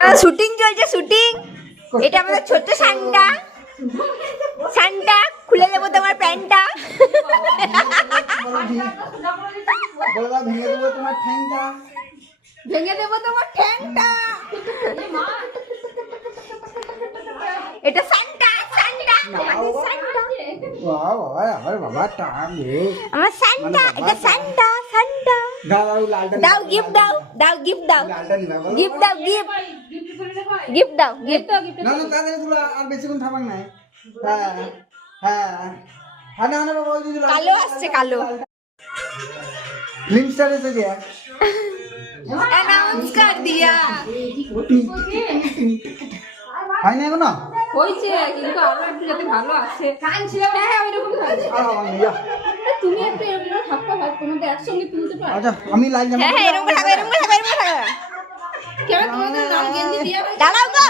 Shooting চলছে shooting. এটা আমাদের ছোট্ট সান্টা। সান্টা খুলে দেবো তোমার প্যান্টটা। ভেঙে দেবো তোমার ঠ্যাংটা। ভেঙে দেবো তোমার ঠ্যাংটা। এটা সান্টা সান্টা আমাদের সান্টা। বাবা টান আমার সান্টা, এটা সান্টা সান্টা। দাও গিফট দাও, দাও গিফট দাও, গিফট দাও, গিফট গিফট দাও, গিফট। না না তাদের তুলো আর বেশিক্ষণ থামাক নাই। হ্যাঁ হ্যাঁ হ্যাঁ না না বাবা ওই দিদি কালো আসছে কালো। ফিল্ম স্টার এসে গিয়া অ্যানাউন্স কর দিয়া। হয় না এখনো হয়েছে কিন্তু আরো একটু যাতে ভালো আসে। হ্যাঁ ওইরকম তুমি একটু এরকম থাকতে হয়, তোমাদের একসঙ্গে তুলতে পারো। আচ্ছা আমি লাইন জামা হ্যাঁ হ্যাঁ এরকম করে থাকো, এরকম করে থাকো, এরকম করে থাকো। কেন তোমাদের নাম গেঞ্জি দিয়ে দাঁড়াও গো।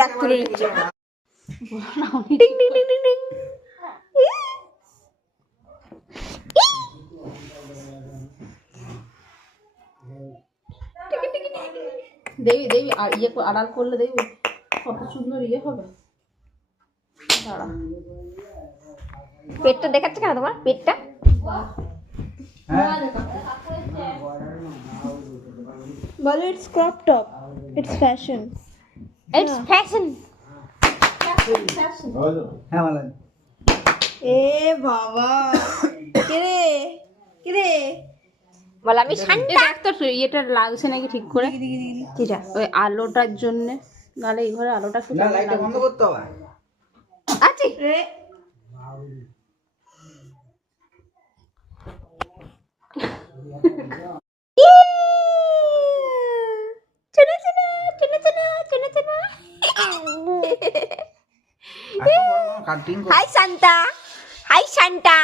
দেখ তুলে নিচ্ছে। টিং টিং টিং টিং টিং। দেবী দেবী আর ইয়ে আড়াল করলে দেবী কত সুন্দর ইয়ে হবে। দাঁড়া পেটটা দেখাচ্ছে কেন তোমার পেটটা? বলো it's crop top, it's fashion. It's fashion. হ্যাঁ ভালো এ বাবা, কিরে কিরে বল আমি শান্তা। দেখ তো ইয়েটা লাগছে নাকি ঠিক করে। কিরা ওই আলোটার জন্য নালে এই ঘরে আলোটা না লাইটটা বন্ধ করতে হবে। আছে রে চলো চলো চলো চলো চলো চলো। এত বড় cutting hi Shanta, hi Shanta.